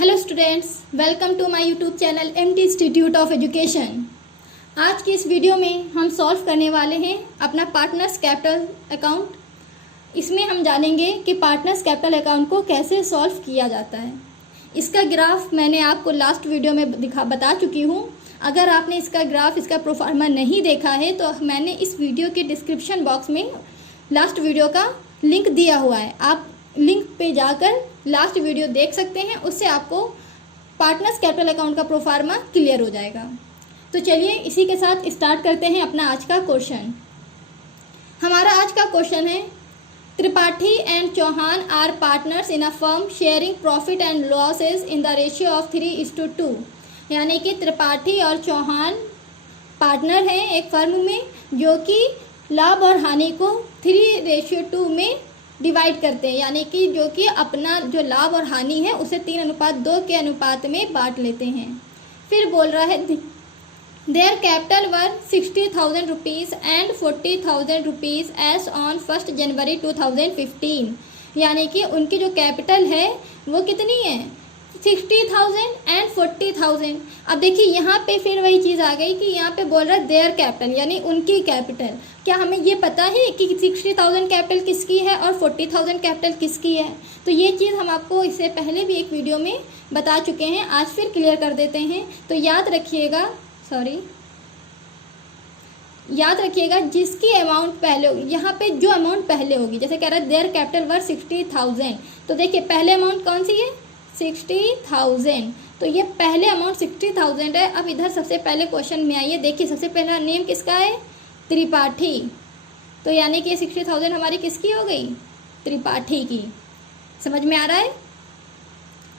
Hello students, welcome to my YouTube channel MT institute of education. आज की इस video में हम सॉल्व करने वाले हैं अपना पार्टनर्स कैपिटल अकाउंट। इसमें हम जानेंगे कि पार्टनर्स कैपिटल अकाउंट को कैसे सॉल्व किया जाता है। इसका ग्राफ मैंने आपको लास्ट वीडियो में बता चुकी हूँ। अगर आपने इसका ग्राफ, इसका प्रोफार्मा नहीं देखा है तो मैंने इस वीडियो के डिस्क्रिप्शन बॉक्स में लास्ट वीडियो का लिंक दिया हुआ है। आप लिंक पे जाकर लास्ट वीडियो देख सकते हैं, उससे आपको पार्टनर्स कैपिटल अकाउंट का प्रोफार्मा क्लियर हो जाएगा। तो चलिए इसी के साथ स्टार्ट करते हैं अपना आज का क्वेश्चन। हमारा आज का क्वेश्चन है, Tripathi and Chauhan are partners in a firm sharing profit and losses in the ratio of 3:2। यानी कि त्रिपाठी और चौहान पार्टनर हैं एक फर्म में, जो कि लाभ और हानि को 3:2 में डिवाइड करते हैं। यानी कि जो कि अपना जो लाभ और हानि है उसे 3:2 के अनुपात में बांट लेते हैं। फिर बोल रहा है, their capital were 60,000 rupees and 40,000 rupees as on 1 January 2015। यानी कि उनकी जो कैपिटल है वो कितनी है, 60,000 एंड 40,000। अब देखिए यहाँ पे फिर वही चीज़ आ गई कि यहाँ पे बोल रहा है देयर कैपिटल, यानी उनकी कैपिटल। क्या हमें ये पता है कि 60,000 कैपिटल किसकी है और 40,000 कैपिटल किसकी है? तो ये चीज़ हम आपको इससे पहले भी एक वीडियो में बता चुके हैं, आज फिर क्लियर कर देते हैं। तो याद रखिएगा जिसकी अमाउंट पहले होगी, यहाँ पे जो अमाउंट पहले होगी, जैसे कह रहा है देयर कैपिटल वर 60,000, तो देखिए पहले अमाउंट कौन सी है, 60,000। तो ये पहले अमाउंट 60,000 है। अब इधर सबसे पहले क्वेश्चन में आइए, देखिए सबसे पहला नेम किसका है, त्रिपाठी। तो यानी कि 60,000 हमारी किसकी हो गई, त्रिपाठी की। समझ में आ रहा है,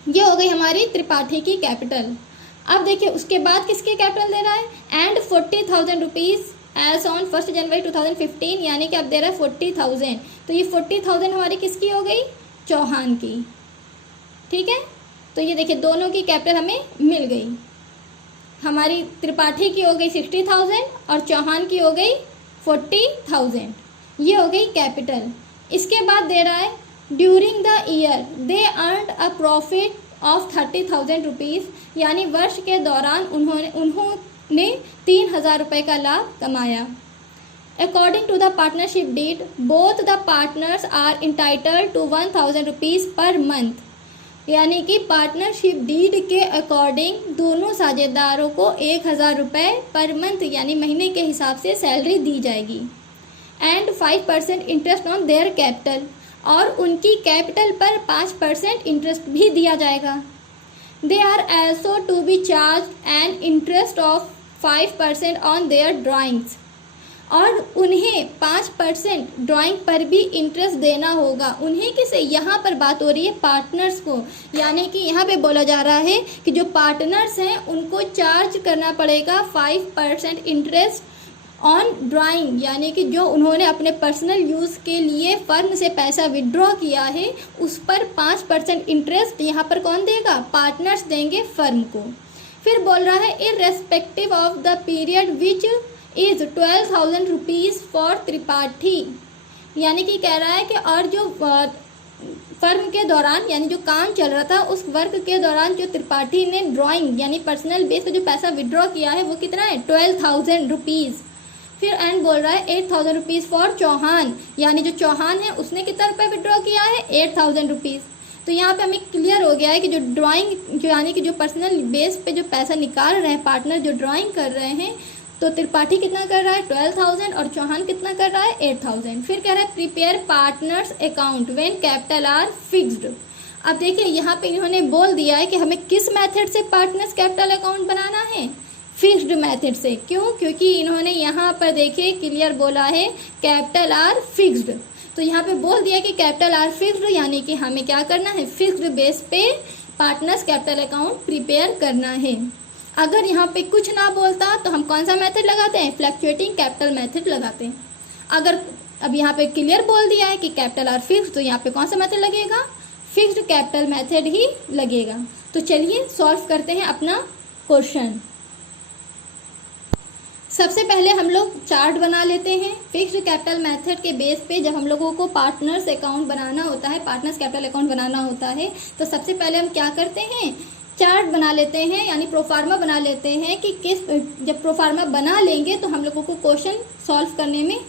ये हो गई हमारी त्रिपाठी की कैपिटल। अब देखिए उसके बाद किसकी कैपिटल दे रहा है, and 40,000 rupees as on 1 January 2015। यानी कि अब दे रहा है 40,000। तो ये 40,000 हमारी किसकी हो गई, चौहान की। ठीक है, तो ये देखिए दोनों की कैपिटल हमें मिल गई। हमारी त्रिपाठी की हो गई 60,000 और चौहान की हो गई 40,000। ये हो गई कैपिटल। इसके बाद दे रहा है, during the year they earned a profit of 30,000 rupees. यानी वर्ष के दौरान उन्होंने 3,000 रुपये का लाभ कमाया। According to the partnership deed both the partners are entitled to 1,000 rupees per month. यानी कि पार्टनरशिप डीड के अकॉर्डिंग दोनों साझेदारों को 1,000 रुपये पर मंथ यानी महीने के हिसाब से सैलरी दी जाएगी। And 5% interest on their capital, और उनकी कैपिटल पर 5% इंटरेस्ट भी दिया जाएगा। They are also to be charge an interest of 5% on their drawings, और उन्हें 5% ड्राइंग पर भी इंटरेस्ट देना होगा। उन्हें किसे, यहाँ पर बात हो रही है पार्टनर्स को। यानी कि यहाँ पे बोला जा रहा है कि जो पार्टनर्स हैं उनको चार्ज करना पड़ेगा 5% इंटरेस्ट ऑन ड्राइंग। यानी कि जो उन्होंने अपने पर्सनल यूज़ के लिए फर्म से पैसा विड्रॉ किया है उस पर 5% इंटरेस्ट यहाँ पर कौन देगा, पार्टनर्स देंगे फर्म को। फिर बोल रहा है, irrespective of the period which is 12,000 rupees for Tripathi. यानी कि कह रहा है कि और जो फर्म के दौरान यानी जो काम चल रहा था उस वर्क के दौरान जो त्रिपाठी ने ड्राइंग यानी पर्सनल बेस पे जो पैसा विड्रॉ किया है वो कितना है, 12,000 रुपीज़। फिर एंड बोल रहा है 8,000 रुपीज़ फॉर चौहान। यानी जो चौहान है उसने कितना रुपये विड्रॉ किया है, 8,000 रुपीज़। तो यहाँ पे हमें क्लियर हो गया है कि जो ड्राइंग जो यानी कि जो पर्सनल बेस पे जो पैसा निकाल रहे हैं पार्टनर, जो ड्राइंग कर रहे हैं, तो त्रिपाठी कितना कर रहा है, 12,000, और चौहान कितना कर रहा है, 8,000। फिर कह रहा है, prepare partners account when capital R fixed. अब देखिए यहाँ पे इन्होंने बोल दिया है कि हमें किस मेथड से पार्टनर्स कैपिटल अकाउंट बनाना है, फिक्स्ड मेथड से। क्यों, क्योंकि इन्होंने यहाँ पर देखिए क्लियर बोला है कैपिटल आर फिक्स्ड। तो यहाँ पे बोल दिया कि कैपिटल आर फिक्स्ड, यानी कि हमें क्या करना है, फिक्स्ड बेस पे पार्टनर्स कैपिटल अकाउंट प्रिपेयर करना है। अगर यहाँ पे कुछ ना बोलता तो हम कौन सा मेथड लगाते हैं, फ्लक्चुएटिंग कैपिटल मेथड लगाते हैं। अगर अब यहाँ पे क्लियर बोल दिया है कि कैपिटल आर फिक्स्ड, तो यहाँ पे कौन सा मेथड लगेगा, फिक्स्ड कैपिटल मेथड ही लगेगा। तो चलिए सॉल्व करते हैं अपना क्वेश्चन। सबसे पहले हम लोग चार्ट बना लेते हैं। फिक्स्ड कैपिटल मेथड के बेस पे जब हम लोगों को पार्टनर्स अकाउंट बनाना होता है, पार्टनर्स कैपिटल अकाउंट बनाना होता है, तो सबसे पहले हम क्या करते हैं, चार्ट बना लेते हैं, यानी प्रोफार्मा बना लेते हैं कि जब प्रोफार्मा बना लेंगे तो हम लोगों को क्वेश्चन सॉल्व करने में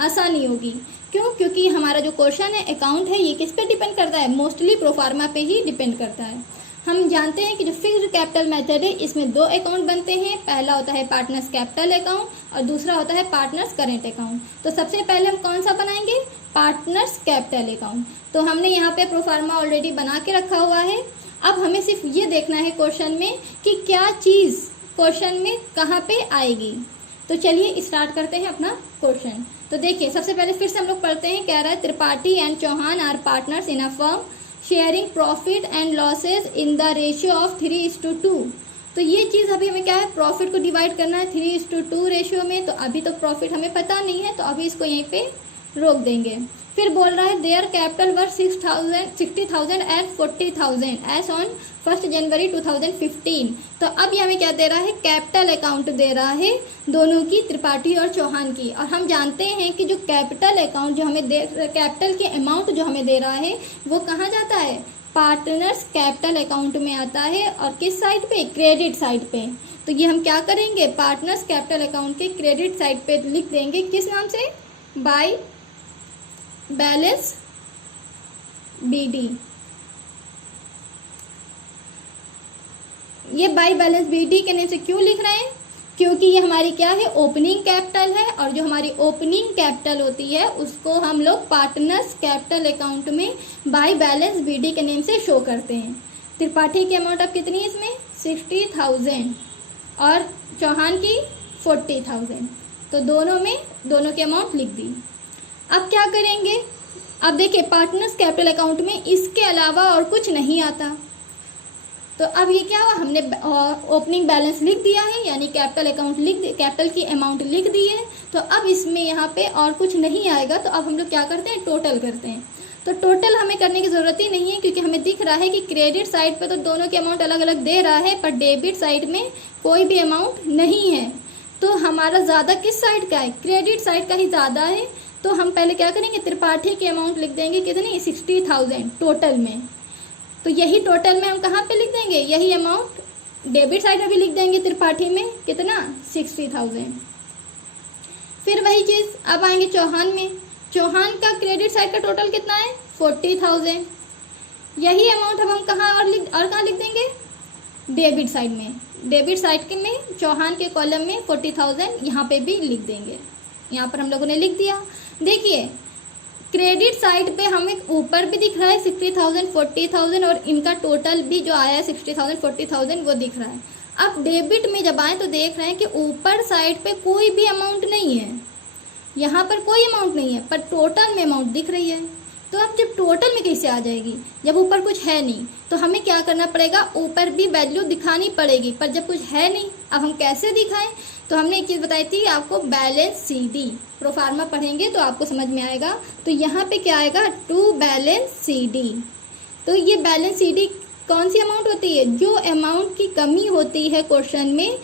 आसानी होगी। क्यों? क्योंकि हमारा जो क्वेश्चन है, अकाउंट है, ये किस पे डिपेंड करता है, मोस्टली प्रोफार्मा पे ही डिपेंड करता है। हम जानते हैं कि जो फिक्स्ड कैपिटल मेथड है इसमें दो अकाउंट बनते हैं, पहला होता है पार्टनर्स कैपिटल अकाउंट और दूसरा होता है पार्टनर्स करेंट अकाउंट। तो सबसे पहले हम कौन सा बनाएंगे, पार्टनर्स कैपिटल अकाउंट। तो हमने यहाँ पे प्रोफार्मा ऑलरेडी बना के रखा हुआ है। अब हमें सिर्फ ये देखना है क्वेश्चन में कि क्या चीज़ क्वेश्चन में कहाँ पे आएगी। तो चलिए स्टार्ट करते हैं अपना क्वेश्चन। तो देखिए सबसे पहले फिर से हम लोग पढ़ते हैं, कह रहा है Tripathi and Chauhan are partners in a firm sharing profit and losses in the ratio of 3:2। तो ये चीज़ अभी हमें क्या है, प्रॉफिट को डिवाइड करना है 3:2 रेशियो में। तो अभी तो प्रॉफिट हमें पता नहीं है, तो अभी इसको यहीं पे रोक देंगे। फिर बोल रहा है their capital were 60,000 and 40,000 as on 1 January 2015। तो अब ये हमें क्या दे रहा है, कैपिटल अकाउंट दे रहा है दोनों की, त्रिपाठी और चौहान की। और हम जानते हैं कि जो कैपिटल अकाउंट जो हमें कैपिटल के अमाउंट जो हमें दे रहा है वो कहाँ जाता है, पार्टनर्स कैपिटल अकाउंट में आता है। और किस साइड पे, क्रेडिट साइड पे। तो ये हम क्या करेंगे, पार्टनर्स कैपिटल अकाउंट के क्रेडिट साइड पे लिख देंगे, किस नाम से, बाय बैलेंस बीडी। ये बाय बैलेंस बीडी के नेम से क्यों लिख रहे हैं, क्योंकि ये हमारी क्या है, ओपनिंग कैपिटल है। और जो हमारी ओपनिंग कैपिटल होती है उसको हम लोग पार्टनर्स कैपिटल अकाउंट में बाय बैलेंस बीडी के नेम से शो करते हैं। त्रिपाठी की अमाउंट अब कितनी है इसमें, 60,000 और चौहान की 40,000। तो दोनों की अमाउंट लिख दी। अब क्या करेंगे, अब देखिए पार्टनर्स कैपिटल अकाउंट में इसके अलावा और कुछ नहीं आता। तो अब ये क्या हुआ, हमने ओपनिंग बैलेंस लिख दिया है, यानी कैपिटल अकाउंट कैपिटल की अमाउंट लिख दी है। तो अब इसमें यहाँ पे और कुछ नहीं आएगा। तो अब हम लोग क्या करते हैं, टोटल करते हैं। तो टोटल हमें करने की ज़रूरत ही नहीं है, क्योंकि हमें दिख रहा है कि क्रेडिट साइड पे तो दोनों की अमाउंट अलग अलग दे रहा है, पर डेबिट साइड में कोई भी अमाउंट नहीं है। तो हमारा ज़्यादा किस साइड का है, क्रेडिट साइड का ही ज़्यादा है। तो हम पहले क्या करेंगे, त्रिपाठी की अमाउंट लिख देंगे, कितनी, 60,000 टोटल में। तो यही टोटल में हम कहाँ पे लिख देंगे, यही अमाउंट डेबिट साइड में भी लिख देंगे, त्रिपाठी में कितना, 60,000। फिर वही चीज़ अब आएंगे चौहान में। चौहान का क्रेडिट साइड का टोटल कितना है, 40,000। यही अमाउंट अब हम कहाँ और कहाँ लिख देंगे, डेबिट साइड में। डेबिट साइड के में चौहान के कॉलम में 40,000 यहाँ पे भी लिख देंगे। यहाँ पर हम लोगों ने लिख दिया। देखिए क्रेडिट साइड पे हमें ऊपर भी दिख रहा है 60,000 40,000 और इनका टोटल भी जो आया है 60,000 40,000 वो दिख रहा है। अब डेबिट में जब आए तो देख रहे हैं कि ऊपर साइड पे कोई भी अमाउंट नहीं है, यहाँ पर कोई अमाउंट नहीं है, पर टोटल में अमाउंट दिख रही है। तो अब जब टोटल में कैसे आ जाएगी, जब ऊपर कुछ है नहीं, तो हमें क्या करना पड़ेगा, ऊपर भी वैल्यू दिखानी पड़ेगी। पर जब कुछ है नहीं, अब हम कैसे दिखाएं, तो हमने एक चीज़ बताई थी आपको, बैलेंस सीडी। प्रोफार्मा पढ़ेंगे तो आपको समझ में आएगा। तो यहाँ पे क्या आएगा, टू बैलेंस सीडी। तो ये बैलेंस सीडी कौन सी अमाउंट होती है, जो अमाउंट की कमी होती है क्वेश्चन में,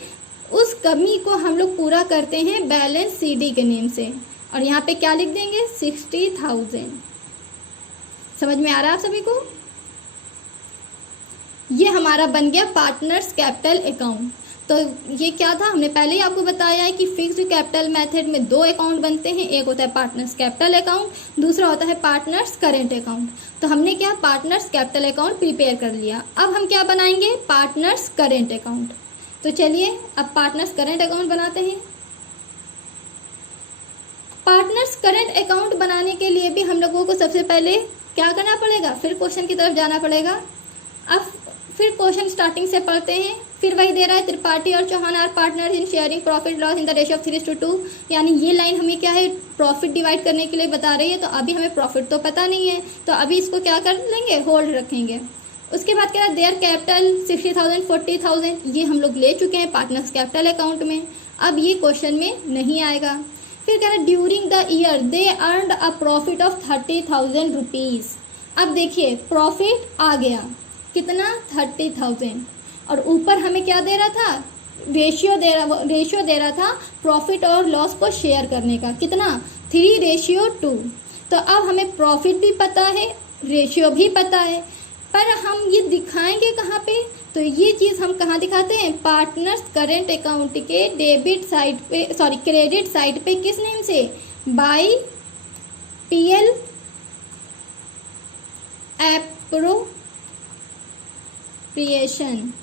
उस कमी को हम लोग पूरा करते हैं बैलेंस सीडी के नेम से। और यहाँ पे क्या लिख देंगे, 60,000। समझ में आ रहा है आप सभी को। ये हमारा बन गया पार्टनर्स कैपिटल अकाउंट। तो ये क्या था, हमने पहले ही आपको बताया है कि फिक्स्ड कैपिटल मेथड में दो अकाउंट बनते हैं, एक होता है पार्टनर्स कैपिटल अकाउंट, दूसरा होता है पार्टनर्स करेंट अकाउंट। तो हमने क्या, पार्टनर्स कैपिटल अकाउंट प्रिपेयर कर लिया। अब हम क्या बनाएंगे, पार्टनर्स करेंट अकाउंट। तो चलिए अब पार्टनर्स करेंट अकाउंट बनाते हैं। पार्टनर्स करेंट अकाउंट बनाने के लिए भी हम लोगों को सबसे पहले क्या करना पड़ेगा, फिर क्वेश्चन की तरफ जाना पड़ेगा। अब फिर क्वेश्चन स्टार्टिंग से पढ़ते हैं। फिर वही दे रहा है, त्रिपाठी और Chauhan are partner in sharing profit loss in the ratio of 3:2। यानी ये लाइन हमें क्या है, प्रॉफिट डिवाइड करने के लिए बता रही है। तो अभी हमें प्रॉफिट तो पता नहीं है, तो अभी इसको क्या कर लेंगे, होल्ड रखेंगे। उसके बाद कह रहा है देयर कैपिटल 60,000 40,000, ये हम लोग ले चुके हैं पार्टनर्स कैपिटल अकाउंट में। अब ये क्वेश्चन में नहीं आएगा। फिर कह रहा है during the year they earned a profit of 30,000 rupees. अब देखिए प्रॉफिट आ गया कितना, 30,000, और ऊपर हमें क्या दे रहा था, रेशियो दे रहा था प्रॉफिट और लॉस को शेयर करने का, कितना 3:2। तो अब हमें प्रॉफिट भी पता है, रेशियो भी पता है, पर हम ये दिखाएंगे कहाँ पे? तो ये चीज़ हम कहाँ दिखाते हैं? पार्टनर्स करेंट अकाउंट के डेबिट साइड पे, सॉरी क्रेडिट साइड पे, किस नेम से? By PL appropriation,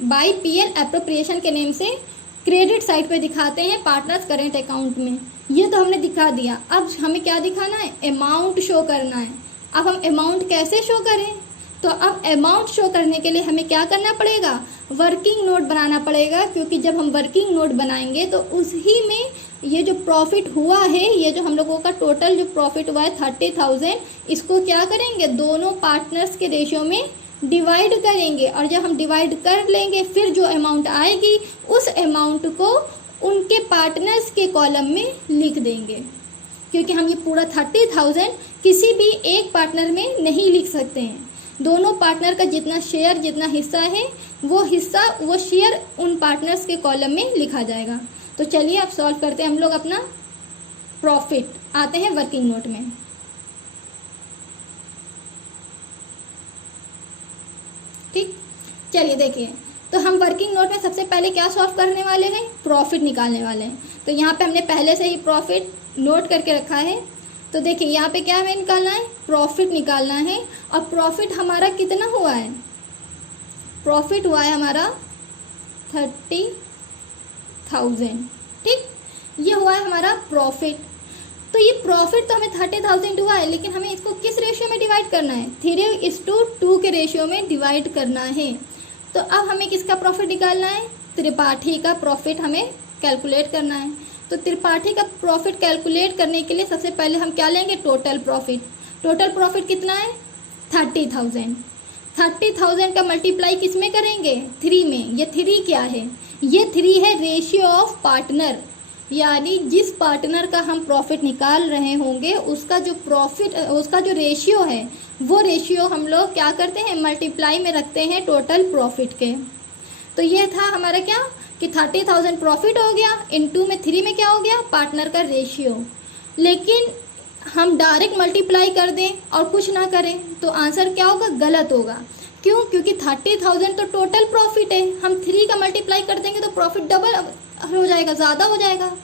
by PL appropriation के नेम से क्रेडिट साइड पे दिखाते हैं पार्टनर्स करेंट अकाउंट में। ये तो हमने दिखा दिया। अब हमें क्या दिखाना है? अमाउंट शो करना है। अब हम अमाउंट कैसे शो करें? तो अब अमाउंट शो करने के लिए हमें क्या करना पड़ेगा? वर्किंग नोट बनाना पड़ेगा, क्योंकि जब हम वर्किंग नोट बनाएंगे तो उसी में ये जो प्रॉफिट हुआ है, ये जो हम लोगों का टोटल जो प्रॉफिट हुआ है 30,000, इसको क्या करेंगे? दोनों पार्टनर्स के रेशियो में डिवाइड करेंगे, और जब हम डिवाइड कर लेंगे फिर जो अमाउंट आएगी उस अमाउंट को उनके पार्टनर्स के कॉलम में लिख देंगे, क्योंकि हम ये पूरा 30,000 किसी भी एक पार्टनर में नहीं लिख सकते हैं। दोनों पार्टनर का जितना शेयर, जितना हिस्सा है, वो शेयर उन पार्टनर्स के कॉलम में लिखा जाएगा। तो चलिए अब सॉल्व करते हैं हम लोग अपना प्रॉफिट। आते हैं वर्किंग नोट में। ठीक, चलिए देखिए, तो हम वर्किंग नोट में सबसे पहले क्या सॉल्व करने वाले हैं? प्रॉफिट निकालने वाले हैं। तो यहाँ पे हमने पहले से ही प्रॉफिट नोट करके रखा है। तो देखिए यहाँ पे क्या हमें निकालना है? प्रॉफिट निकालना है। और प्रॉफिट हमारा कितना हुआ है? प्रॉफिट हुआ है हमारा 30,000। ठीक, ये हुआ है हमारा प्रॉफिट। तो ये प्रॉफिट तो हमें 30,000 हुआ है, लेकिन हमें इसको किस रेशियो में डिवाइड करना है? 3:2 के रेशियो में डिवाइड करना है। तो अब हमें किसका प्रॉफिट निकालना है? त्रिपाठी का प्रॉफिट हमें कैलकुलेट करना है। तो त्रिपाठी का प्रॉफिट कैलकुलेट करने के लिए सबसे पहले हम क्या लेंगे? Total profit. टोटल प्रॉफिट कितना है? 30,000। 30,000 का मल्टीप्लाई किस में करेंगे? 3 में। ये 3 क्या है? ये 3 है रेशियो ऑफ पार्टनर, यानी जिस पार्टनर का हम प्रॉफिट निकाल रहे होंगे उसका जो प्रॉफिट, उसका जो रेशियो है, वो रेशियो हम लोग क्या करते हैं? मल्टीप्लाई में रखते हैं टोटल प्रॉफिट के। तो ये था हमारा क्या कि 30,000 प्रॉफिट हो गया, इनटू में 3 में क्या हो गया? पार्टनर का रेशियो। लेकिन हम डायरेक्ट मल्टीप्लाई कर दें और कुछ ना करें तो आंसर क्या होगा? गलत होगा। क्यों? क्योंकि 30,000 तो टोटल प्रॉफिट है, हम 3 का मल्टीप्लाई कर देंगे तो प्रॉफिट डबल हो जाएगा, ज़्यादा हो जाएगा,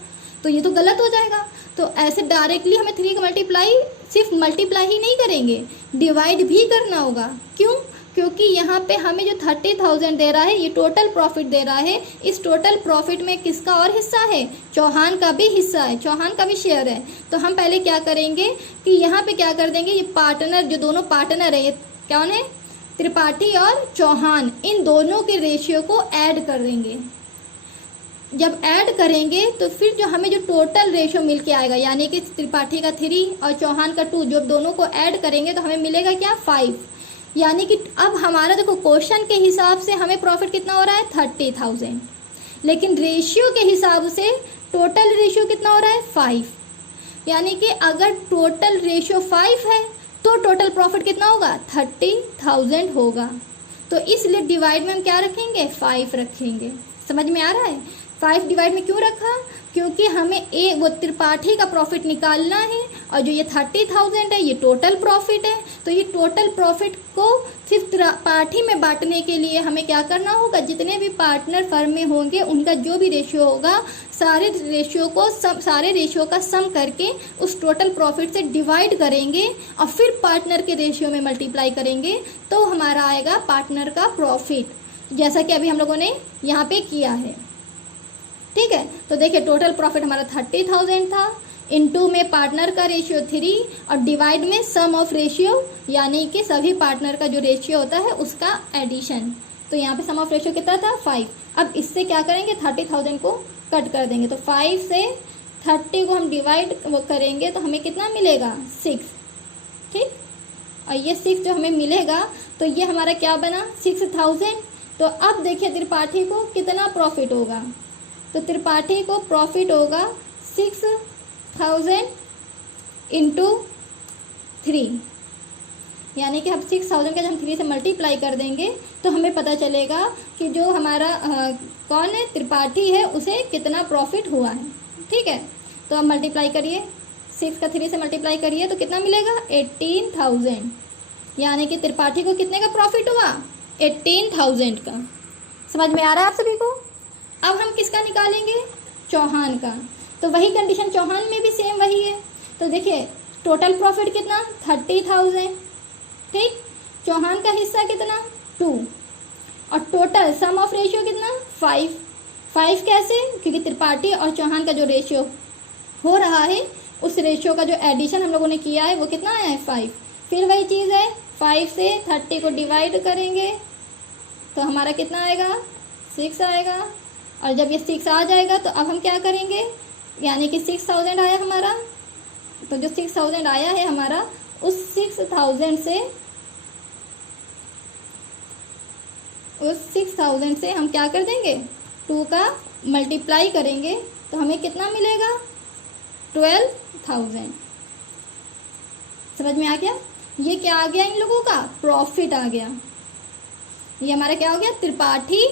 तो ये तो गलत हो जाएगा। तो ऐसे डायरेक्टली हमें 3 का मल्टीप्लाई, सिर्फ मल्टीप्लाई ही नहीं करेंगे, डिवाइड भी करना होगा। क्यों? क्योंकि यहाँ पे हमें जो 30,000 दे रहा है, ये टोटल प्रॉफिट दे रहा है। इस टोटल प्रॉफिट में किसका और हिस्सा है? चौहान का भी हिस्सा है, चौहान का भी शेयर है। तो हम पहले क्या करेंगे कि यहाँ पे क्या कर देंगे? ये पार्टनर, जो दोनों पार्टनर है, ये कौन है? त्रिपाठी और चौहान, इन दोनों के रेशियो को ऐड कर देंगे। जब ऐड करेंगे तो फिर जो हमें जो टोटल रेशियो मिल के आएगा, यानी कि त्रिपाठी का 3 और चौहान का 2, जो दोनों को ऐड करेंगे तो हमें मिलेगा क्या? 5। यानी कि अब हमारा देखो क्वेश्चन के हिसाब से हमें प्रॉफिट कितना हो रहा है? 30,000, लेकिन रेशियो के हिसाब से टोटल रेशियो कितना हो रहा है? 5। यानी कि अगर टोटल रेशियो 5 है तो टोटल प्रॉफिट कितना होगा? 30,000 होगा। तो इसलिए डिवाइड में हम क्या रखेंगे? 5 रखेंगे। समझ में आ रहा है? 5 डिवाइड में क्यों रखा? क्योंकि हमें वो त्रिपाठी का प्रॉफिट निकालना है, और जो ये 30,000 है ये टोटल प्रॉफिट है। तो ये टोटल प्रॉफिट को सिर्फ त्रिपाठी में बांटने के लिए हमें क्या करना होगा? जितने भी पार्टनर फर्म में होंगे उनका जो भी रेशियो होगा, सारे रेशियो का सम करके उस टोटल प्रॉफिट से डिवाइड करेंगे और फिर पार्टनर के रेशियो में मल्टीप्लाई करेंगे, तो हमारा आएगा पार्टनर का प्रॉफिट, जैसा कि अभी हम लोगों ने यहाँ पे किया है। ठीक है, तो देखिए टोटल प्रॉफिट हमारा 30,000 था, इनटू में पार्टनर का रेशियो 3 और डिवाइड में सम ऑफ रेशियो, यानी कि सभी पार्टनर का जो रेशियो होता है उसका एडिशन। तो यहाँ पे सम ऑफ रेशियो कितना था? 5। अब इससे क्या करेंगे? 30,000 को कट कर देंगे। तो 5 से 30 को हम डिवाइड करेंगे तो हमें कितना मिलेगा? 6। ठीक, और ये 6 जो हमें मिलेगा तो ये हमारा क्या बना? 6,000। तो अब देखिए त्रिपाठी को कितना प्रॉफिट होगा? तो त्रिपाठी को प्रॉफिट होगा 6,000 इंटू 3। यानी कि हम 6000 का जब हम 3 से मल्टीप्लाई कर देंगे तो हमें पता चलेगा कि जो हमारा कौन है, त्रिपाठी है, उसे कितना प्रॉफिट हुआ है। ठीक है, तो अब मल्टीप्लाई करिए, 6 का 3 से मल्टीप्लाई करिए तो कितना मिलेगा, 18,000। यानी कि त्रिपाठी को कितने का प्रॉफिट हुआ, 18,000 का। समझ में आ रहा है आप सभी को। अब हम किसका निकालेंगे, चौहान का। तो वही कंडीशन चौहान में भी सेम वही है। तो देखिए टोटल प्रॉफिट कितना, 30,000। ठीक, चौहान का हिस्सा कितना, 2, और टोटल सम ऑफ रेशियो कितना, 5 कैसे, क्योंकि त्रिपाठी और चौहान का जो रेशियो हो रहा है उस रेशियो का जो एडिशन हम लोगों ने किया है वो कितना आया है, 5। फिर वही चीज़ है, 5 से 30 को डिवाइड करेंगे तो हमारा कितना आएगा, 6 आएगा। और जब ये 6 आ जाएगा तो अब हम क्या करेंगे, यानी कि 6000 आया हमारा, तो जो 6000 आया है हमारा, उस 6000 से हम क्या कर देंगे, 2 का मल्टीप्लाई करेंगे तो हमें कितना मिलेगा, 12,000। समझ में आ गया। ये क्या आ गया, इन लोगों का प्रॉफिट आ गया। ये हमारा क्या हो गया, त्रिपाठी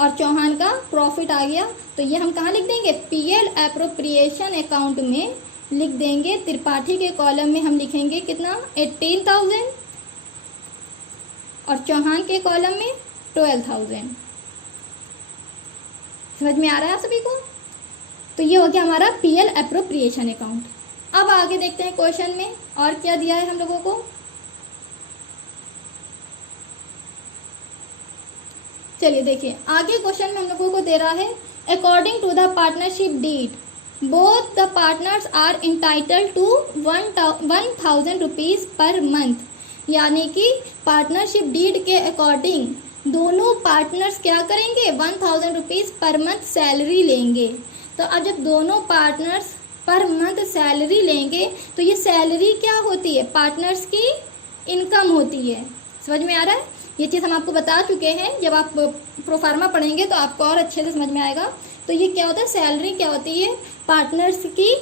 और चौहान का प्रॉफिट आ गया। तो ये हम कहाँ लिख देंगे, पीएल एप्रोप्रिएशन अकाउंट में लिख देंगे। त्रिपाठी के कॉलम में हम लिखेंगे कितना, 18,000, और चौहान के कॉलम में 12,000। समझ में आ रहा है आप सभी को। तो ये हो गया हमारा पीएल एप्रोप्रिएशन अकाउंट। अब आगे देखते हैं क्वेश्चन में और क्या दिया है हम लोगों को। चलिए देखिए, आगे क्वेश्चन में हम लोगों को दे रहा है, according to the partnership deed both the partners are entitled to 1,000 rupees per month. यानी कि पार्टनरशिप डीड के अकॉर्डिंग दोनों पार्टनर्स क्या करेंगे, 1,000 रुपीज पर मंथ सैलरी लेंगे। तो अब जब दोनों पार्टनर्स पर मंथ सैलरी लेंगे तो ये सैलरी क्या होती है, पार्टनर्स की इनकम होती है। समझ में आ रहा है। ये चीज़ हम आपको बता चुके हैं, जब आप प्रोफार्मा पढ़ेंगे तो आपको और अच्छे से समझ में आएगा। तो ये क्या होता है, सैलरी क्या होती है, पार्टनर्स की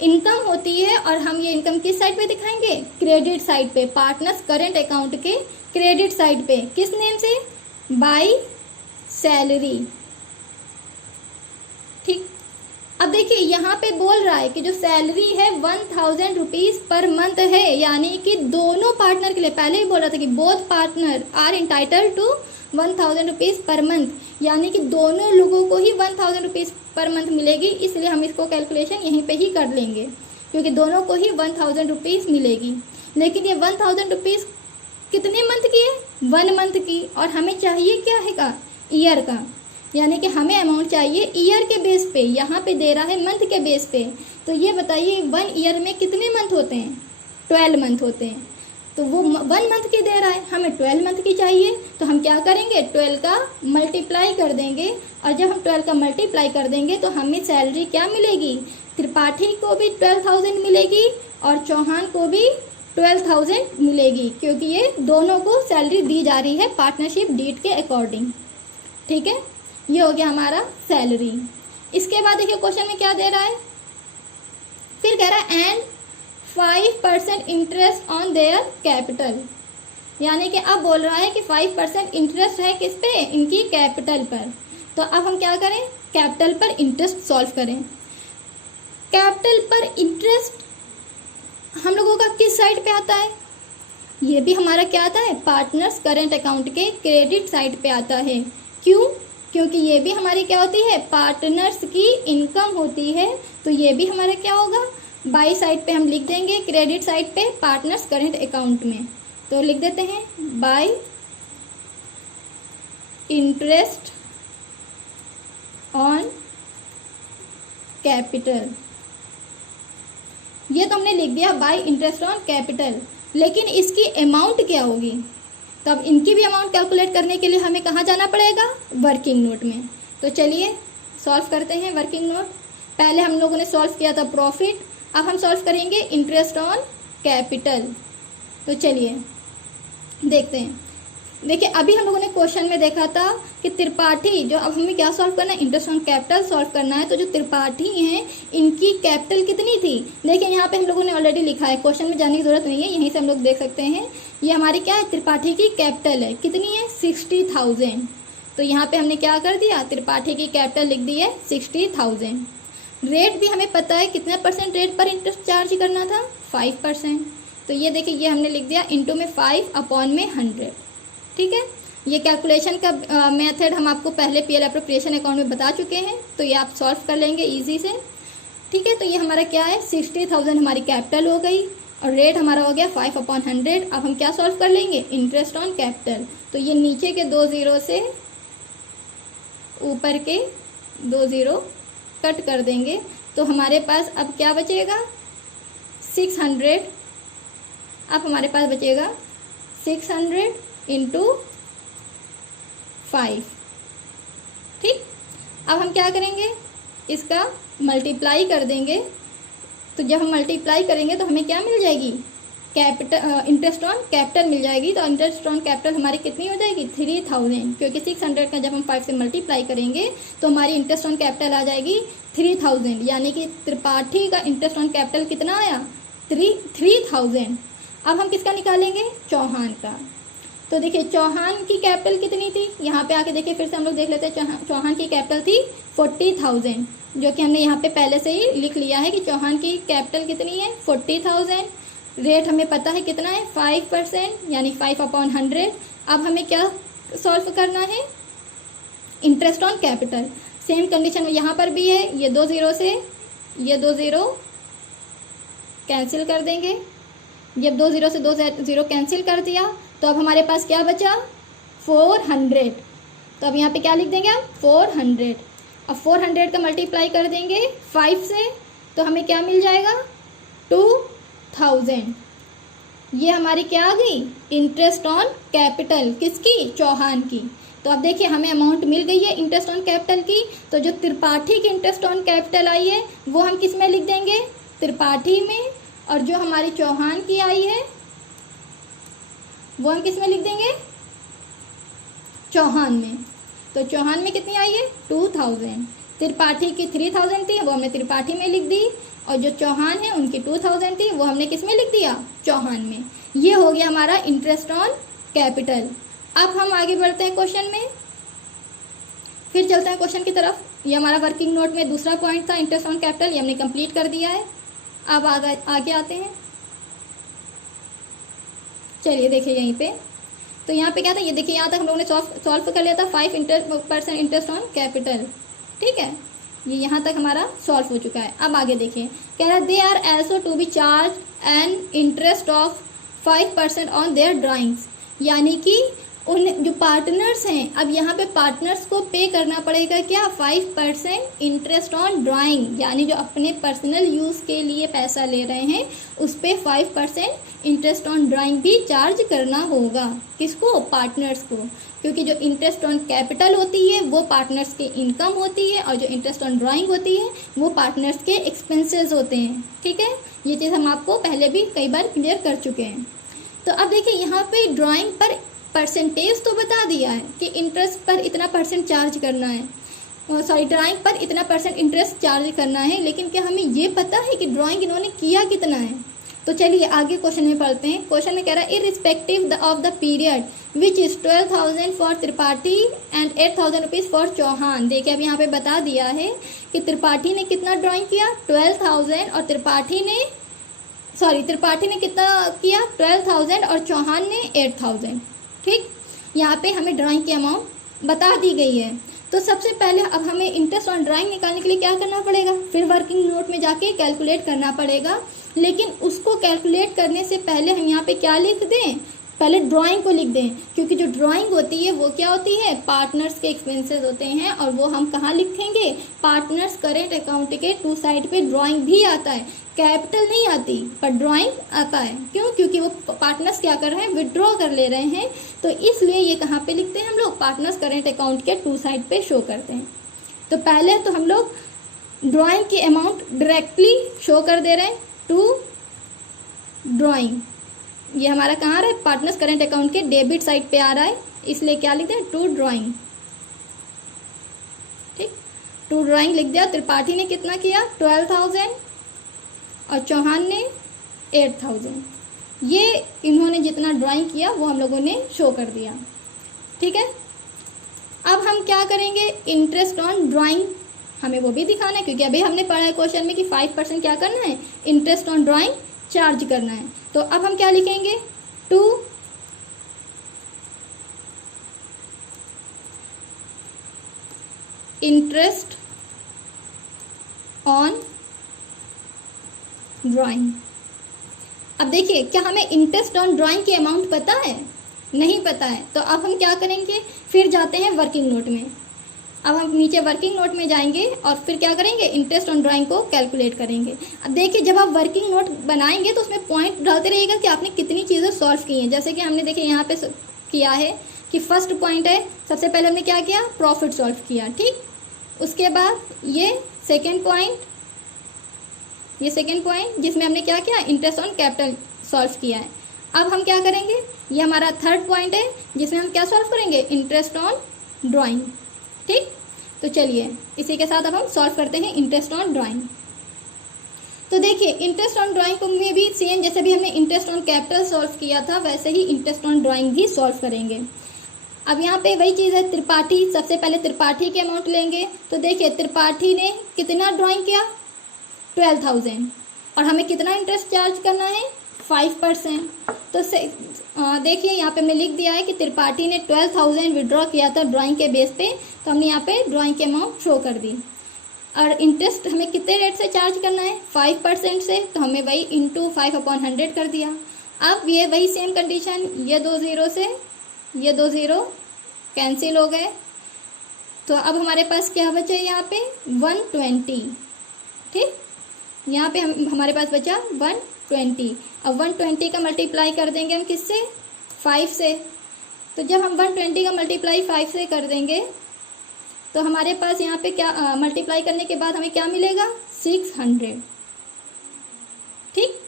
इनकम होती है। और हम ये इनकम किस साइड पे दिखाएंगे, क्रेडिट साइड पे, पार्टनर्स करेंट अकाउंट के क्रेडिट साइड पे। किस नेम से, बाय सैलरी। ठीक, अब देखिए यहाँ पे बोल रहा है कि जो सैलरी है 1,000 रुपीज पर मंथ है। यानी कि दोनों पार्टनर के लिए, पहले ही बोल रहा था कि both partner are entitled to 1,000 rupees per month. यानी कि दोनों लोगों को ही 1,000 रुपीज पर मंथ मिलेगी। इसलिए हम इसको कैलकुलेशन यहीं पे ही कर लेंगे, क्योंकि दोनों को ही 1,000 रुपीज मिलेगी। लेकिन ये 1,000 रुपीज कितने मंथ की है, 1 मंथ की। और हमें चाहिए क्या है का, ईयर का। यानी कि हमें अमाउंट चाहिए ईयर के बेस पे, यहाँ पे दे रहा है मंथ के बेस पे। तो ये बताइए 1 ईयर में कितने मंथ होते हैं, 12 मंथ होते हैं। तो वो 1 मंथ की दे रहा है, हमें 12 मंथ की चाहिए। तो हम क्या करेंगे, 12 का मल्टीप्लाई कर देंगे। और जब हम 12 का मल्टीप्लाई कर देंगे तो हमें सैलरी क्या मिलेगी, त्रिपाठी को भी 12,000 मिलेगी और चौहान को भी 12,000 मिलेगी, क्योंकि ये दोनों को सैलरी दी जा रही है पार्टनरशिप डीड के अकॉर्डिंग। ठीक है, ये हो गया हमारा सैलरी। इसके बाद देखिए क्वेश्चन में क्या दे रहा है, फिर कह रहा है and 5% interest on their capital. यानी कि अब बोल रहा है कि 5% इंटरेस्ट है किस पे, इनकी कैपिटल पर। तो अब हम क्या करें, कैपिटल पर इंटरेस्ट सॉल्व करें। कैपिटल पर इंटरेस्ट हम लोगों का किस साइड पे आता है, ये भी हमारा क्या आता है, पार्टनर्स करंट अकाउंट के क्रेडिट साइड पे आता है। क्यों, क्योंकि ये भी हमारी क्या होती है, पार्टनर्स की इनकम होती है। तो ये भी हमारा क्या होगा, बाई साइड पे हम लिख देंगे, क्रेडिट साइड पे पार्टनर्स करंट अकाउंट में। तो लिख देते हैं बाय इंटरेस्ट ऑन कैपिटल। ये तो हमने लिख दिया बाय इंटरेस्ट ऑन कैपिटल, लेकिन इसकी अमाउंट क्या होगी। तो अब इनकी भी अमाउंट कैलकुलेट करने के लिए हमें कहाँ जाना पड़ेगा, वर्किंग नोट में। तो चलिए सॉल्व करते हैं वर्किंग नोट। पहले हम लोगों ने सॉल्व किया था प्रॉफिट, अब हम सॉल्व करेंगे इंटरेस्ट ऑन कैपिटल। तो चलिए देखते हैं, देखिए अभी हम लोगों ने क्वेश्चन में देखा था कि त्रिपाठी, जो अब हमें क्या सॉल्व करना है, इंटरेस्ट ऑन कैपिटल सॉल्व करना है। तो जो त्रिपाठी हैं इनकी कैपिटल कितनी थी, देखिए यहाँ पे हम लोगों ने ऑलरेडी लिखा है, क्वेश्चन में जाने की जरूरत नहीं है, यहीं से हम लोग देख सकते हैं। ये हमारी क्या है, त्रिपाठी की कैपिटल है, कितनी है 60,000। तो यहाँ पे हमने क्या कर दिया, त्रिपाठी की कैपिटल लिख दी है 60,000। रेट भी हमें पता है कितना परसेंट रेट पर इंटरेस्ट चार्ज करना था, 5%। तो ये देखिए ये हमने लिख दिया इंटू में 5 अपॉन में 100। ठीक है, ये कैलकुलेशन का मेथड हम आपको पहले पीएल एप्रोप्रिएशन अकाउंट में बता चुके हैं, तो ये आप सॉल्व कर लेंगे इजी से। ठीक है, तो ये हमारा क्या है, 60,000 हमारी कैपिटल हो गई और रेट हमारा हो गया 5 अपॉन 100। अब हम क्या सॉल्व कर लेंगे, इंटरेस्ट ऑन कैपिटल। तो ये नीचे के 2 जीरो से ऊपर के 2 जीरो कट कर देंगे, तो हमारे पास अब क्या बचेगा 600। अब हमारे पास बचेगा 600 इंटू 5। ठीक, अब हम क्या करेंगे, इसका मल्टीप्लाई कर देंगे। तो जब हम मल्टीप्लाई करेंगे तो हमें क्या मिल जाएगी, कैपिटल इंटरेस्ट ऑन कैपिटल मिल जाएगी। तो इंटरेस्ट ऑन कैपिटल हमारी कितनी हो जाएगी 3000, क्योंकि 600 का जब हम 5 से मल्टीप्लाई करेंगे तो हमारी इंटरेस्ट ऑन कैपिटल आ जाएगी 3000, यानी कि त्रिपाठी का इंटरेस्ट ऑन कैपिटल कितना आया 3000। अब हम किसका निकालेंगे, चौहान का। तो देखिए चौहान की कैपिटल कितनी थी, यहाँ पे आके देखिए फिर से हम लोग देख लेते हैं। चौहान की कैपिटल थी 40,000, जो कि हमने यहाँ पे पहले से ही लिख लिया है कि चौहान की कैपिटल कितनी है 40,000। रेट हमें पता है कितना है 5%, यानी 5 अपॉन 100। अब हमें क्या सॉल्व करना है, interest on capital. Same condition में यहाँ पर भी है, ये 2 जीरो से ये 2 जीरो कैंसिल कर देंगे। जब 2 जीरो से 2 जीरो कैंसिल कर दिया तो अब हमारे पास क्या बचा 400। तो अब यहाँ पे क्या लिख देंगे हम 400। अब 400 का मल्टीप्लाई कर देंगे 5 से, तो हमें क्या मिल जाएगा 2000। ये हमारी क्या आ गई, इंटरेस्ट ऑन कैपिटल, किसकी, चौहान की। तो अब देखिए हमें अमाउंट मिल गई है इंटरेस्ट ऑन कैपिटल की। तो जो त्रिपाठी की इंटरेस्ट ऑन कैपिटल आई है वो हम किस में लिख देंगे, त्रिपाठी में, और जो हमारी चौहान की आई है वो हम किस में लिख देंगे, चौहान में। तो चौहान में कितनी आई है 2000। त्रिपाठी की 3000 थी, वो हमने त्रिपाठी में लिख दी, और जो चौहान है उनकी 2000 थी, वो हमने किस में लिख दिया, चौहान में। ये हो गया हमारा इंटरेस्ट ऑन कैपिटल। अब हम आगे बढ़ते हैं क्वेश्चन में, फिर चलते हैं क्वेश्चन की तरफ। ये हमारा वर्किंग नोट में दूसरा पॉइंट था, इंटरेस्ट ऑन कैपिटल, ये हमने कंप्लीट कर दिया है। अब आगे आते हैं, चलिए देखिए यहीं पे। तो यहाँ पे क्या था, ये देखिए यहाँ तक हम लोगों ने सॉल्व कर लिया था 5% इंटरेस्ट ऑन कैपिटल। ठीक है, ये यहाँ तक हमारा सॉल्व हो चुका है। अब आगे देखिए, कह रहा है they are also to be charge an interest of 5% on their drawings, यानी कि उन जो पार्टनर्स हैं, अब यहाँ पे पार्टनर्स को पे करना पड़ेगा क्या 5% इंटरेस्ट ऑन ड्राइंग, यानी जो अपने पर्सनल यूज़ के लिए पैसा ले रहे हैं उस पर 5% इंटरेस्ट ऑन ड्राइंग भी चार्ज करना होगा। किसको, पार्टनर्स को, क्योंकि जो इंटरेस्ट ऑन कैपिटल होती है वो पार्टनर्स की इनकम होती है, और जो इंटरेस्ट ऑन ड्राइंग होती है वो पार्टनर्स के एक्सपेंसेस होते हैं। ठीक है, ये चीज़ हम आपको पहले भी कई बार क्लियर कर चुके हैं। तो अब देखिए यहाँ पे ड्राइंग पर परसेंटेज तो बता दिया है कि इंटरेस्ट पर इतना परसेंट चार्ज करना है, सॉरी ड्राइंग पर इतना परसेंट इंटरेस्ट चार्ज करना है, लेकिन क्या हमें ये पता है कि ड्राइंग इन्होंने किया कितना है। तो चलिए आगे क्वेश्चन में पढ़ते हैं। क्वेश्चन में कह रहा है irrespective of the period which is 12,000 for Tripathi and 8,000 rupees for Chauhan. देखिए अब यहाँ पे बता दिया है कि त्रिपाठी ने कितना ड्राइंग किया 12,000, और त्रिपाठी ने कितना किया 12,000 और चौहान ने 8,000। ठीक, यहाँ पे हमें ड्राइंग की अमाउंट बता दी गई है। तो सबसे पहले अब हमें इंटरेस्ट ऑन ड्राइंग निकालने के लिए क्या करना पड़ेगा, फिर वर्किंग नोट में जाके कैलकुलेट करना पड़ेगा। लेकिन उसको कैलकुलेट करने से पहले हम यहाँ पे क्या लिख दें, पहले ड्राइंग को लिख दें, क्योंकि जो ड्राइंग होती है वो क्या होती है, पार्टनर्स के एक्सपेंसेस होते हैं, और वो हम कहाँ लिखेंगे, पार्टनर्स करेंट अकाउंट के 2 साइड पे ड्राइंग भी आता है, कैपिटल नहीं आती पर ड्राइंग आता है। क्यों, क्योंकि वो पार्टनर्स क्या कर रहे हैं, विड्रॉ कर ले रहे हैं, तो इसलिए ये कहाँ पे लिखते हैं हम लोग, पार्टनर्स करेंट अकाउंट के 2 साइड पे शो करते हैं। तो पहले तो हम लोग ड्राइंग की अमाउंट डायरेक्टली शो कर दे रहे हैं टू ड्राइंग, ये हमारा कहाँ आ रहा है, पार्टनर्स करंट अकाउंट के डेबिट साइड पे आ रहा है, इसलिए क्या लिखते हैं, टू ड्राइंग। ठीक, टू ड्राइंग लिख दिया। त्रिपाठी ने कितना किया, 12,000 और चौहान ने 8,000। ये इन्होंने जितना ड्राइंग किया वो हम लोगों ने शो कर दिया। ठीक है, अब हम क्या करेंगे, इंटरेस्ट ऑन ड्राइंग हमें वो भी दिखाना है, क्योंकि अभी हमने पढ़ा है क्वेश्चन में कि 5% क्या करना है, इंटरेस्ट ऑन ड्राइंग चार्ज करना है। तो अब हम क्या लिखेंगे, टू इंटरेस्ट ऑन ड्राइंग। अब देखिए, क्या हमें इंटरेस्ट ऑन ड्राइंग की अमाउंट पता है, नहीं पता है। तो अब हम क्या करेंगे, फिर जाते हैं वर्किंग नोट में। अब हम नीचे वर्किंग नोट में जाएंगे और फिर क्या करेंगे, इंटरेस्ट ऑन ड्राइंग को कैलकुलेट करेंगे। अब देखिए, जब आप वर्किंग नोट बनाएंगे तो उसमें पॉइंट डालते रहिएगा कि आपने कितनी चीज़ें सॉल्व की हैं। जैसे कि हमने देखिए यहाँ पे किया है कि फर्स्ट पॉइंट है, सबसे पहले हमने क्या किया, प्रॉफिट सॉल्व किया। ठीक, उसके बाद ये सेकेंड पॉइंट जिसमें हमने क्या किया, इंटरेस्ट ऑन कैपिटल सॉल्व किया है। अब हम क्या करेंगे, ये हमारा थर्ड पॉइंट है जिसमें हम क्या सॉल्व करेंगे, इंटरेस्ट ऑन ड्राइंग। ठीक, तो चलिए इसी के साथ अब हम सॉल्व करते हैं इंटरेस्ट ऑन ड्राइंग। तो देखिए, इंटरेस्ट ऑन ड्राइंग को में भी सेम जैसे भी हमने इंटरेस्ट ऑन कैपिटल सॉल्व किया था वैसे ही इंटरेस्ट ऑन ड्राइंग भी सॉल्व करेंगे। अब यहाँ पे वही चीज़ है, त्रिपाठी, सबसे पहले त्रिपाठी के अमाउंट लेंगे। तो देखिए, त्रिपाठी ने कितना ड्राइंग किया, 12,000, और हमें कितना इंटरेस्ट चार्ज करना है, 5%। तो देखिए यहाँ पे हमने लिख दिया है कि त्रिपाठी ने 12,000 विड्रॉ किया था ड्राइंग के बेस पे, तो हमने यहाँ पे ड्राइंग के अमाउंट शो कर दी। और इंटरेस्ट हमें कितने रेट से चार्ज करना है, 5% से, तो हमें वही इंटू 5/100 कर दिया। अब ये वही सेम कंडीशन, ये 2 0 से ये 2 0 कैंसिल हो गए। तो अब हमारे पास क्या बचा यहाँ पे, 120। ठीक, यहाँ पे हमारे पास बचा 120। अब 120 का मल्टीप्लाई कर देंगे हम किससे, 5 से। तो जब हम 120 का मल्टीप्लाई 5 से कर देंगे तो हमारे पास यहाँ पे क्या मल्टीप्लाई करने के बाद हमें क्या मिलेगा, 600। ठीक,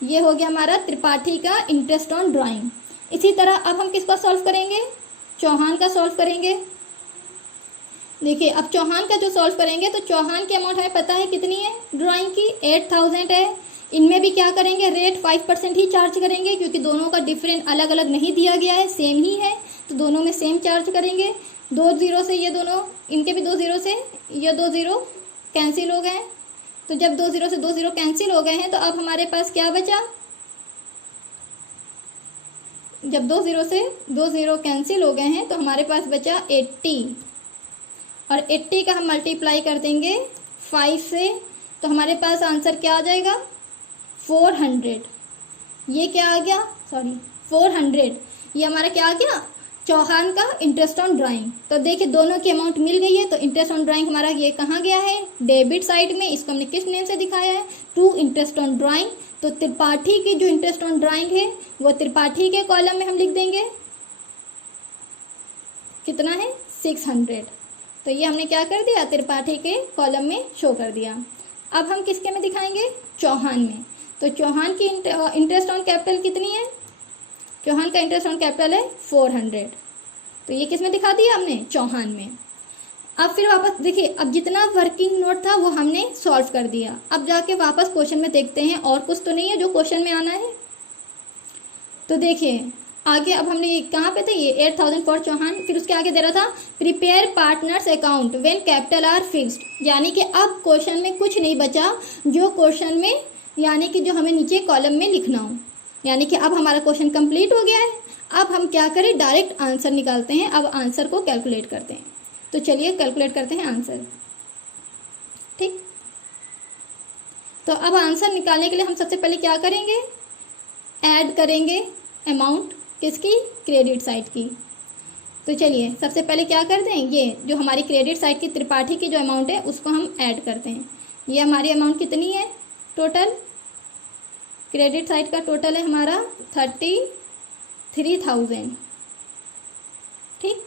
ये हो गया हमारा त्रिपाठी का इंटरेस्ट ऑन ड्राइंग। इसी तरह अब हम किसका सॉल्व करेंगे, चौहान का सॉल्व करेंगे। देखिए, अब चौहान का जो सॉल्व करेंगे तो चौहान की अमाउंट हमें पता है कितनी है, ड्राइंग की 8,000 है। इनमें भी क्या करेंगे, रेट 5% ही चार्ज करेंगे, क्योंकि दोनों का डिफरेंट अलग अलग नहीं दिया गया है, सेम ही है, तो दोनों में सेम चार्ज करेंगे। 2 0 से ये दोनों, इनके भी 2 0 से ये 2 0 कैंसिल हो गए। तो जब 2 0 से 2 0 कैंसिल हो गए हैं तो अब हमारे पास क्या बचा, जब 2 0 से 2 0 कैंसिल हो गए हैं तो हमारे पास बचा 80, और 80 का हम मल्टीप्लाई कर देंगे 5 से, तो हमारे पास आंसर क्या आ जाएगा, 400। ये क्या आ गया, 400। ये हमारा क्या आ गया, चौहान का इंटरेस्ट ऑन ड्राइंग। तो देखिए, दोनों की अमाउंट मिल गई है। तो इंटरेस्ट ऑन ड्राइंग हमारा ये कहाँ गया है, डेबिट साइड में। इसको हमने किस नेम से दिखाया है, टू इंटरेस्ट ऑन ड्राइंग। तो त्रिपाठी की जो इंटरेस्ट ऑन ड्राइंग है वो त्रिपाठी के कॉलम में हम लिख देंगे, कितना है, 600। तो ये हमने क्या कर दिया, त्रिपाठी के कॉलम में शो कर दिया। अब हम किसके में दिखाएंगे, चौहान में। तो चौहान की इंटरेस्ट ऑन कैपिटल कितनी है, चौहान का इंटरेस्ट ऑन कैपिटल है 400। तो ये किस में दिखा दिया हमने, चौहान में। अब फिर वापस देखिए, अब जितना वर्किंग नोट था वो हमने सॉल्व कर दिया। अब जाके वापस क्वेश्चन में देखते हैं और कुछ तो नहीं है जो क्वेश्चन में आना है। तो देखिए आगे, अब हमने ये कहाँ पे थे, ये 8,000 फॉर चौहान। फिर उसके आगे दे रहा था prepare partners account when capital R fixed, यानी कि अब क्वेश्चन में कुछ नहीं बचा जो क्वेश्चन में, यानी कि जो हमें नीचे कॉलम में लिखना हो। यानी कि अब हमारा क्वेश्चन कंप्लीट हो गया है। अब हम क्या करें, डायरेक्ट आंसर निकालते हैं। अब आंसर को कैलकुलेट करते हैं। तो चलिए कैलकुलेट करते हैं आंसर। ठीक, तो अब आंसर निकालने के लिए हम सबसे पहले क्या करेंगे, ऐड करेंगे अमाउंट किसकी, क्रेडिट साइड की। तो चलिए सबसे पहले क्या करते हैं, ये जो हमारी क्रेडिट साइड की त्रिपाठी की जो अमाउंट है उसको हम ऐड करते हैं। ये हमारी अमाउंट कितनी है, टोटल क्रेडिट साइड का टोटल है हमारा 33,000। ठीक,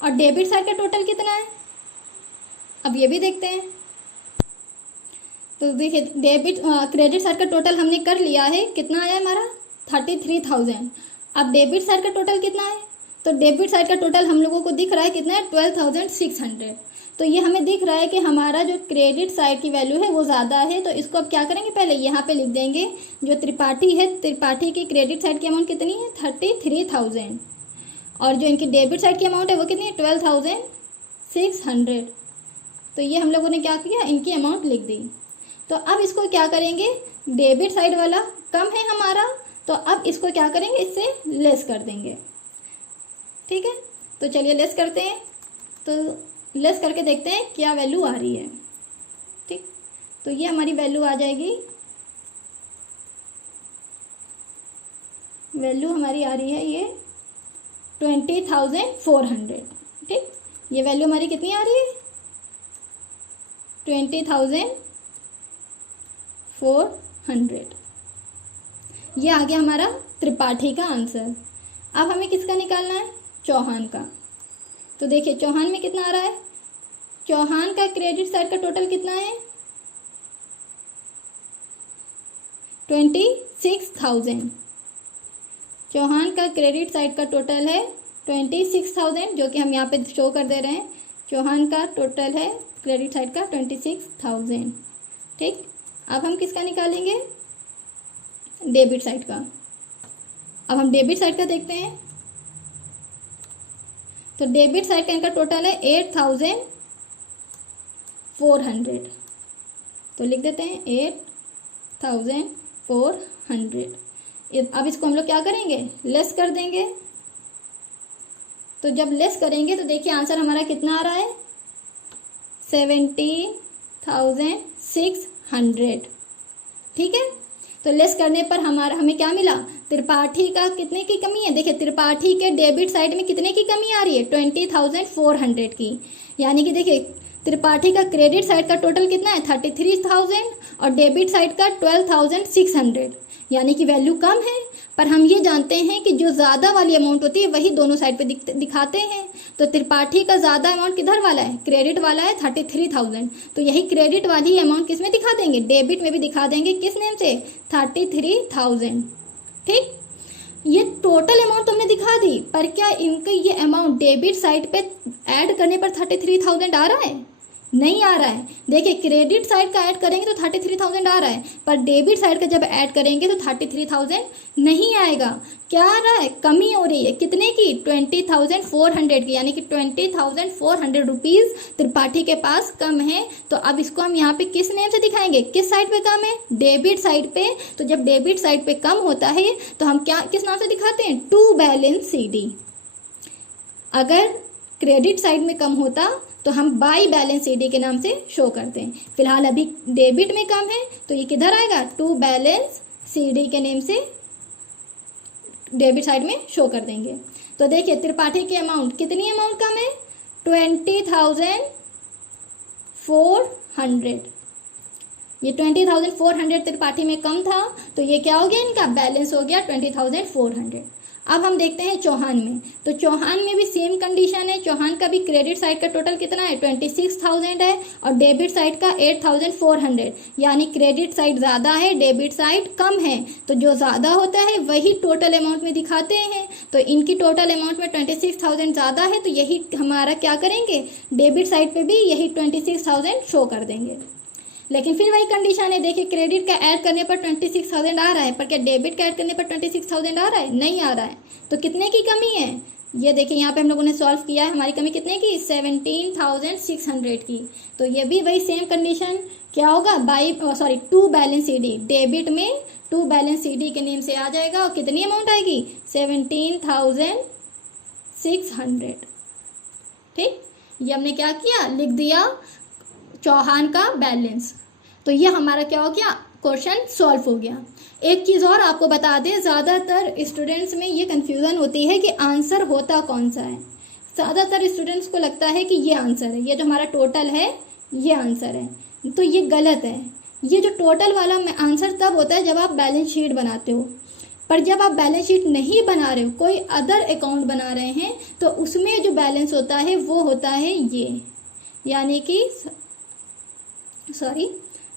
और डेबिट साइड का टोटल कितना है, अब ये भी देखते हैं। तो देखिए, क्रेडिट साइड का टोटल हमने कर लिया है, कितना आया हमारा 33,000। अब डेबिट साइड का टोटल कितना है, तो डेबिट साइड का टोटल हम लोगों को दिख रहा है कितना है, 12,600। तो ये हमें दिख रहा है कि हमारा जो क्रेडिट साइड की वैल्यू है वो ज़्यादा है। तो इसको अब क्या करेंगे, पहले यहाँ पे लिख देंगे जो त्रिपाठी है, त्रिपाठी की क्रेडिट साइड की अमाउंट कितनी है 33,000, और जो इनकी डेबिट साइड की अमाउंट है वो कितनी है 12,600। तो ये हम लोगों ने क्या किया, इनकी अमाउंट लिख दी। तो अब इसको क्या करेंगे, डेबिट साइड वाला कम है हमारा, तो अब इसको क्या करेंगे, इससे लेस कर देंगे। ठीक है, तो चलिए लेस करते हैं। तो लेस करके देखते हैं क्या वैल्यू आ रही है। ठीक, तो ये हमारी वैल्यू आ जाएगी, वैल्यू हमारी आ रही है ये 20,400। ठीक, ये वैल्यू हमारी कितनी आ रही है 20,400। ये आ गया हमारा त्रिपाठी का आंसर। अब हमें किसका निकालना है, चौहान का। तो देखिए चौहान में कितना आ रहा है, चौहान का क्रेडिट साइड का टोटल कितना है 26,000। चौहान का क्रेडिट साइड का टोटल है 26,000, जो कि हम यहाँ पे शो कर दे रहे हैं। चौहान का टोटल है क्रेडिट साइड का 26,000। ठीक, अब हम किसका निकालेंगे, डेबिट साइड का। अब हम डेबिट साइड का देखते हैं। तो डेबिट साइड का इनका टोटल है 8,400। तो लिख देते हैं 8,400। अब इसको हम लोग क्या करेंगे, लेस कर देंगे। तो जब लेस करेंगे तो देखिए आंसर हमारा कितना आ रहा है 17,600। ठीक है, तो लेस करने पर हमें क्या मिला, त्रिपाठी का कितने की कमी है, देखिए त्रिपाठी के डेबिट साइड में कितने की कमी आ रही है 20,400 की। यानी कि देखिए त्रिपाठी का क्रेडिट साइड का टोटल कितना है 33,000 और डेबिट साइड का 12,600, यानी कि वैल्यू कम है। पर हम ये जानते हैं कि जो ज़्यादा वाली अमाउंट होती है वही दोनों साइड पे दिखाते हैं। तो त्रिपाठी का ज़्यादा अमाउंट किधर वाला है, क्रेडिट वाला है 33,000। तो यही क्रेडिट वाली अमाउंट किस में दिखा देंगे, डेबिट में भी दिखा देंगे। किस नेम से, 33,000। ठीक, ये टोटल अमाउंट तुमने दिखा दी, पर क्या इनके ये अमाउंट डेबिट साइड पे ऐड करने पर 33,000 आ रहा है, नहीं आ रहा है। देखिए क्रेडिट साइड का ऐड करेंगे तो 33,000 आ रहा है, पर डेबिट साइड का जब ऐड करेंगे तो 33,000 नहीं आएगा। क्या आ रहा है, कमी हो रही है, कितने की 20,400 की, यानी कि 20,400 रुपीज़ त्रिपाठी के पास कम है। तो अब इसको हम यहाँ पे किस नेम से दिखाएंगे, किस साइड पे कम है, डेबिट साइड पे। तो जब डेबिट साइड पे कम होता है तो हम क्या किस नाम से दिखाते हैं, टू बैलेंस CD। अगर क्रेडिट साइड में कम होता तो हम बाई बैलेंस CD के नाम से शो करते हैं। फिलहाल अभी डेबिट में कम है तो ये किधर आएगा, टू बैलेंस CD के नेम से डेबिट साइड में शो कर देंगे। तो देखिए त्रिपाठी की अमाउंट, कितनी अमाउंट कम है 20,400। ये 20,400 त्रिपाठी में कम था, तो ये क्या हो गया, इनका बैलेंस हो गया 20,400। अब हम देखते हैं चौहान में। तो चौहान में भी सेम कंडीशन है। चौहान का भी क्रेडिट साइड का टोटल कितना है 26,000 है और डेबिट साइड का 8,400, यानी क्रेडिट साइड ज़्यादा है, डेबिट साइड कम है। तो जो ज़्यादा होता है वही टोटल अमाउंट में दिखाते हैं। तो इनकी टोटल अमाउंट में 26,000 ज़्यादा है, तो यही हमारा क्या करेंगे, डेबिट साइड पे भी यही 26,000 शो कर देंगे। लेकिन फिर वही कंडीशन है, देखिए क्रेडिट का ऐड करने पर 26,000 आ रहा है, पर क्या डेबिट का ऐड करने पर 26,000 आ रहा है, नहीं आ रहा है। तो कितने की कमी है, ये देखिए यहाँ पे हम लोगों ने सॉल्व किया है, हमारी कमी कितने की 17,600 की। तो ये भी वही सेम कंडीशन क्या होगा, टू बैलेंस CD, डेबिट में टू बैलेंस CD के नेम से आ जाएगा और कितनी अमाउंट आएगी 17,600। ठीक, ये हमने क्या किया, लिख दिया चौहान का बैलेंस। तो ये हमारा क्या हो गया, क्वेश्चन सॉल्व हो गया। एक चीज़ और आपको बता दें, ज़्यादातर स्टूडेंट्स में ये कंफ्यूजन होती है कि आंसर होता कौन सा है। ज़्यादातर स्टूडेंट्स को लगता है कि ये आंसर है, ये जो हमारा टोटल है ये आंसर है, तो ये गलत है। ये जो टोटल वाला आंसर तब होता है जब आप बैलेंस शीट बनाते हो, पर जब आप बैलेंस शीट नहीं बना रहे हो, कोई अदर अकाउंट बना रहे हैं, तो उसमें जो बैलेंस होता है वो होता है ये, यानी कि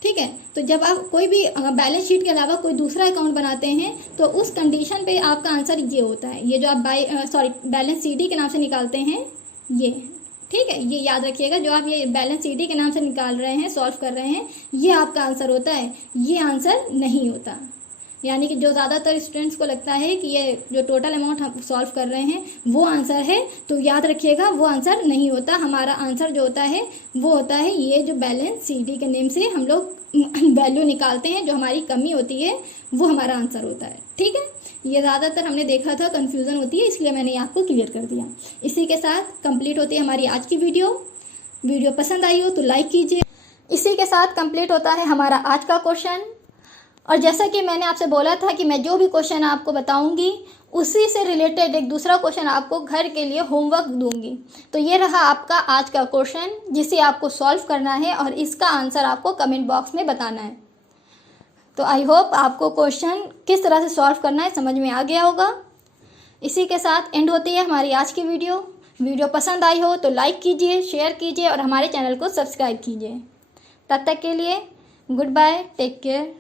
ठीक है। तो जब आप कोई भी बैलेंस शीट के अलावा कोई दूसरा अकाउंट बनाते हैं तो उस कंडीशन पे आपका आंसर ये होता है, ये जो आप बैलेंस सीडी के नाम से निकालते हैं ये, ठीक है, ये याद रखिएगा। जो आप ये बैलेंस सीडी के नाम से निकाल रहे हैं, सॉल्व कर रहे हैं, ये आपका आंसर होता है, ये आंसर नहीं होता। यानी कि जो ज़्यादातर स्टूडेंट्स को लगता है कि ये जो टोटल अमाउंट हम सॉल्व कर रहे हैं वो आंसर है, तो याद रखिएगा वो आंसर नहीं होता। हमारा आंसर जो होता है वो होता है ये जो बैलेंस सीडी के नेम से हम लोग वैल्यू निकालते हैं, जो हमारी कमी होती है वो हमारा आंसर होता है, ठीक है। ये ज़्यादातर हमने देखा था कन्फ्यूज़न होती है, इसलिए मैंने आपको क्लियर कर दिया। इसी के साथ कंप्लीट होती है हमारी आज की वीडियो पसंद आई हो तो लाइक कीजिए। इसी के साथ कंप्लीट होता है हमारा आज का क्वेश्चन। और जैसा कि मैंने आपसे बोला था कि मैं जो भी क्वेश्चन आपको बताऊंगी उसी से रिलेटेड एक दूसरा क्वेश्चन आपको घर के लिए होमवर्क दूंगी। तो ये रहा आपका आज का क्वेश्चन, जिसे आपको सॉल्व करना है और इसका आंसर आपको कमेंट बॉक्स में बताना है। तो आई होप आपको क्वेश्चन किस तरह से सॉल्व करना है समझ में आ गया होगा। इसी के साथ एंड होती है हमारी आज की वीडियो पसंद आई हो तो लाइक कीजिए, शेयर कीजिए और हमारे चैनल को सब्सक्राइब कीजिए। तब तक के लिए गुड बाय, टेक केयर।